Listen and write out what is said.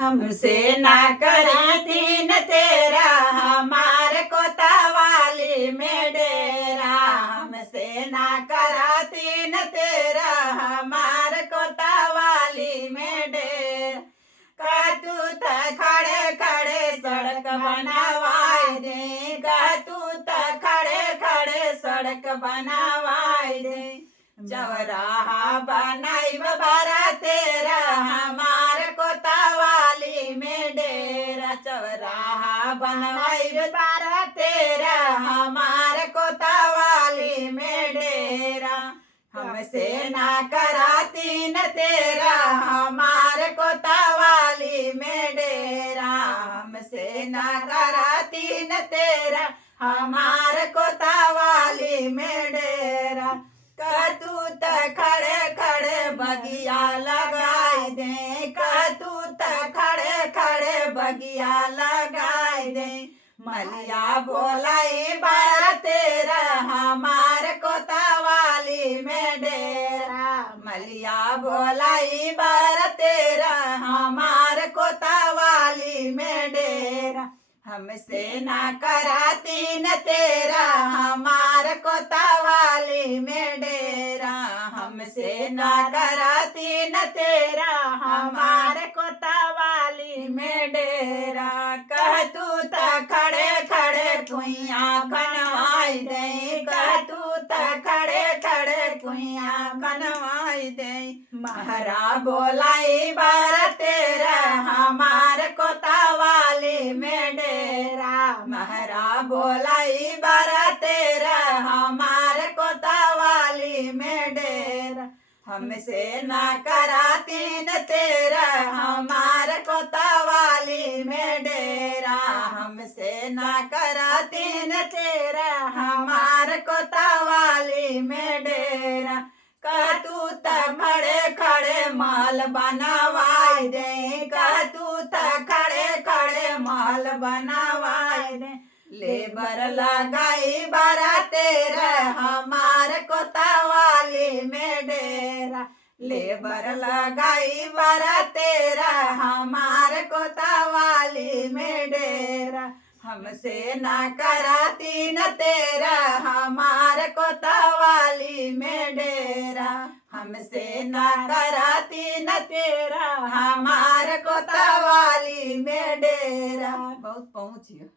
हमसे ना कराती न तेरा हमार कोतवाली में डेरा। हमसे ना कराती न तेरा हमार कोतवाली में डेरा। का तू त खड़े खड़े सड़क बनवाई दे। का तू त खड़े खड़े सड़क बनवाई दे। चौराहा बनाई बारा तेरा हमार कोतवाली में डेरा। चौराहा बनवाई बारा तेरा हमार कोतवाली में डेरा। हमसे ना कराती न तेरा हमार कोतवाली में डेरा। हमसे ना कराती न तेरा हमार कोतवाली में डेरा। का तू त खड़े खड़े बगिया लगाई दे। का तू त खड़े खड़े बगिया लगाई दे। मलिया बोलाई बारा तेरा हमार कोतवाली में डेरा। मलिया बोलाई बारा तेरा हमार कोतवाली में डेरा। हमसे ना कराती न तेरा हमार कोतवाली में डेरा। हमसे ना कराती न तेरा हमार कोतवाली में डेरा। कह तू त खड़े खड़े कुइया बनवाई दे। कह तू त खड़े खड़े कुइया बनवाई दे। महरा बोलाई बारा तेरा हमार कोतवाली में डेरा। महरा बोलाई बारा तेरा हमार कोतवाली में डेरा। हमसे ना कराती न तेरा हमार कोतवाली में डेरा। हमसे ना कराती न तेरा हमार कोतवाली में डेरा। का तू त खड़े खड़े माल बनवाई दे। का तू त खड़े खड़े माल बनवाई दे। लेबर लगाई बारा तेरा हमार कोतवाली में डेरा। लेबर लगाई बारा तेरा हमार कोतवाली में डेरा। हमसे ना कराती न तेरा हमार कोतवाली में डेरा। हमसे ना कराती न तेरा हमार कोतवाली में डेरा। बहुत पहुंची।